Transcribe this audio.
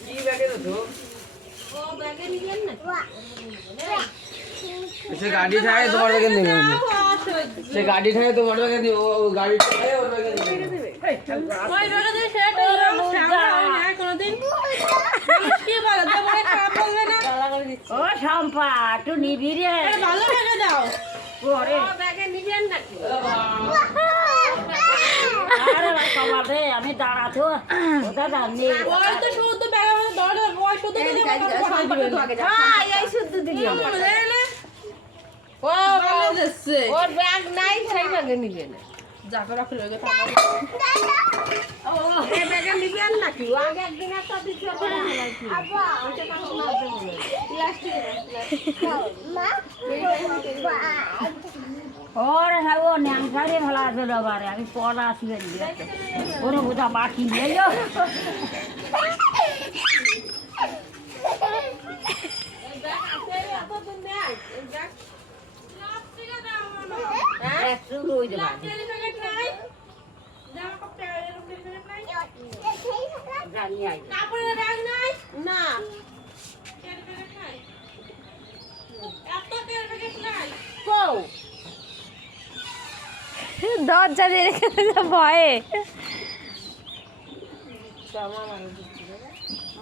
কি ব্যাগে তো ও ব্যাগে নিবেন না সে গাড়ি ঠায় তোমার ব্যাগে নেবে সে গাড়ি ঠায় তোমার ব্যাগে দিও ও গাড়ি ঠায় ওর ব্যাগে দেবে ওই ব্যাগে দিয়ে সেট হয়ে যাবে না কোনদিন কি বলে তোমার খারাপ বলবে না ও শম্পা একটু নিবি রে ভালো ব্যাগে দাও ওরে ও ব্যাগে নিবেন নাকি আরে বাবা রে আমি দাঁড়াতো ওটা জানি ওই তো শুধু ব্যাগে ধরে ওই শুধু দিলে হ্যাঁ এই শুদ্ধ দিলি ও ভালো দিচ্ছে ওর ব্যাগ নাই সেই ব্যাগে নিবে না যাকে রাখলে ওই এই ব্যাগে নিবেন নাকি ও আগে একদিন একটা দিচ্ছে করে হালাইছি আপা ওটা কাছে মারতে হবে ওরে হ্যাঁ ও ন্যাংসারে ভালো আছে বাবারে আমি পড়া আসবে ওরে বোঝা বাকি নিয়ে যাও শুরু হয়ে যাবে জানি আই কাপড়ের ব্যাগ নাই না এত তেল প্যাকেট নাই কও দরজা দিয়ে রেখে ভয়ে জামা মানে